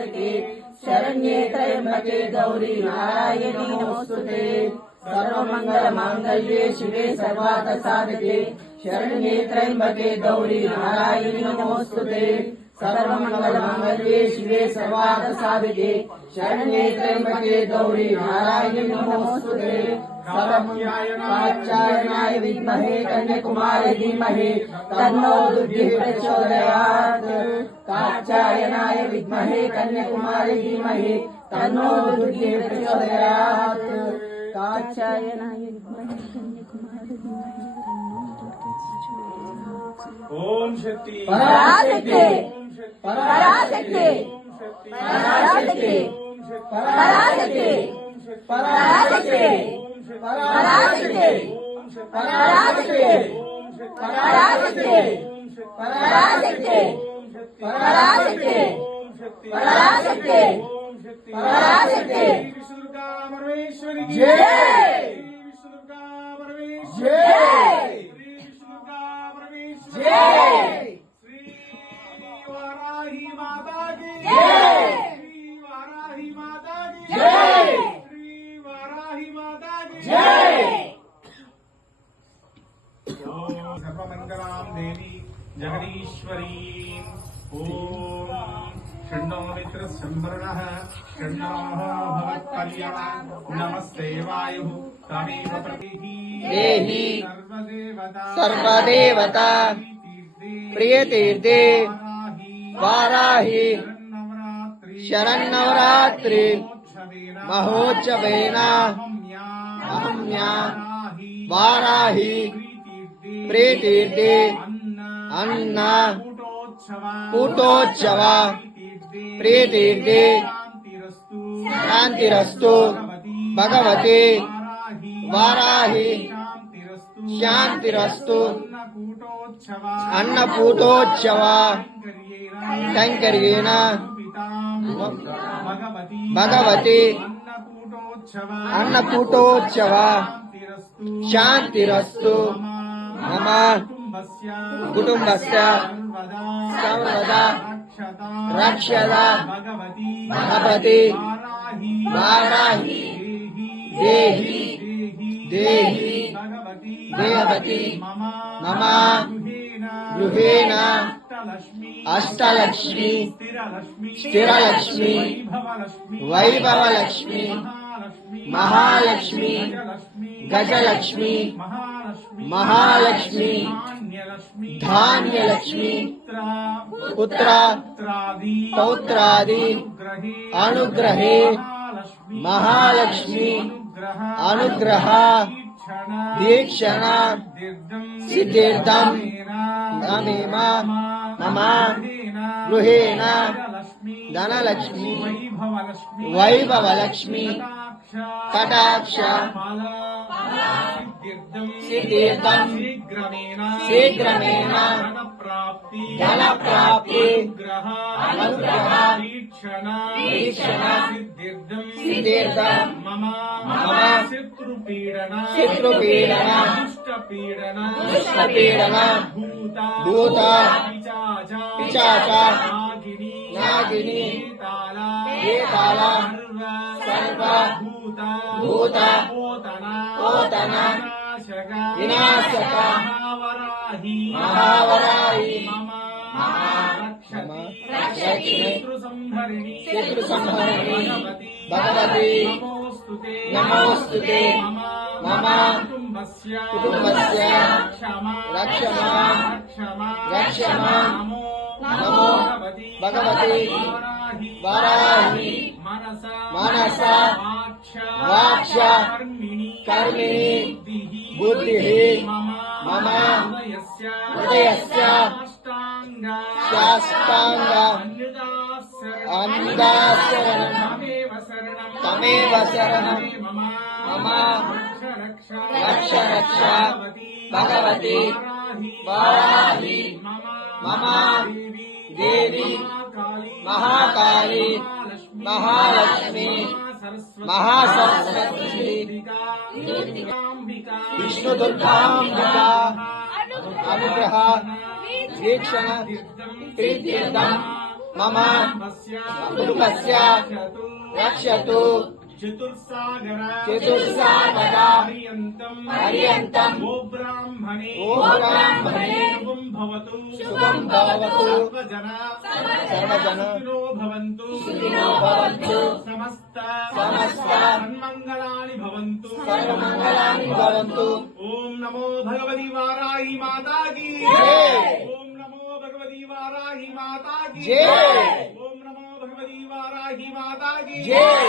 साधके शरण्ये त्र्यंबके गौरी नारायणी नमोस्तुते। सर्वमंगलमांगल्ये शिवे सर्वार्थ साधके शरण्ये त्र्यंबके गौरी नारायणी नमोस्तुते। सर्वमंगलमांगल्ये शिवे सर्वार्थ साधके शरण्ये त्र्यंबके गौरी नारायणी नमोस्तुते। कात्यायनाय विद्महे कन्याकुमारी धीमहि तन्नो दुर्गिः प्रचोदयात्। कात्यायनाय विद्महे कन्याकुमारी धीमहि तन्नो दुर्गिः प्रचोदयात्। कात्यायनाय विद्महे कन्याकुमारी धीमहि ओम शक्ति पराशक्ति पराशक्ति पराशक्ति पराशक्ति पराशक्ति पराशक्ति पराशक्ति पराशक्ति पराशक्ति पराशक्ति पराशक्ति पराशक्ति जय जय श्री वाराही माता की जय श्री वाराही माता की जय श्री वाराही माता की जय। सर्वमंगलां देवी जगदीश्वरी। ओम षण्णो मित्रस्संवरणः षण्णो भवत्पर्यः नमस्ते वायुः तमेव देहि सर्वदेवता प्रियतीर्थे वाराहि शरन्नवरात्रि महोत्सवेन अहम्या वाराहि प्रीतीर्थे अन्न कूटोत्सव प्रीतीर्थे शान्तिरस्तु भगवते वाराहि शान्तिरस्तु। अन्नकूटोत्सव कैङ्कर्येण भगवति अन्नकूटोत्सव शान्तिरस्तु। मम कुटुम्बस्य सर्वदा रक्षदा भगवति वाराहि देहि देहि देवति मम गृहेण अष्टलक्ष्मी स्थिरलक्ष्मी वैभवलक्ष्मी महालक्ष्मी गजलक्ष्मी महालक्ष्मी धान्यलक्ष्मी पुत्र पौत्रादि अनुग्रहे महालक्ष्मी अनुग्रह दीक्षण सिद्ध्यर्थं मम गृहेण धनलक्ष्मी वैभवलक्ष्मी कटाक्ष सिद्ध्यर्थं शीघ्रमेण धनप्राप्ति अनुग्रह दीक्षण सिद्ध्यर्थं मम शत्रुपीडन दुष्टपीडन भूत पिशाच नागिनी वेताल सर्व भूत ओतन विनाशक महावराही शत्रुसंहरिणी भगवती नमोस्तुते। मम कुटुम्बस्य रक्ष मां नमो भगवती वाराहि मनसा वाक्ष कर्मिणि बुद्धिः मम हृदयस्य शास्त्रांग अन्दाशरणं तमेव शरणं मम रक्ष भगवती वाराहि मम देवी महाकाली महालक्ष्मी महासरस्वती विष्णुदुर्गाम्बिका अनुग्रह दीक्षण प्रीत्यर्थं मम तस्य कुटुम्बस्य रक्षतु रक्षतु चतुर्सागर पर्यन्तं गोब्राह्मणे शुभं भवतु सर्वजन सुखिनो भवन्तु समस्त सन्मङ्गलानि भवन्तु ओम नमो भगवती वाराही माता की ओम नमो भगवती वाराही माता की जय। ओम नमो भगवती वाराही माता की जय।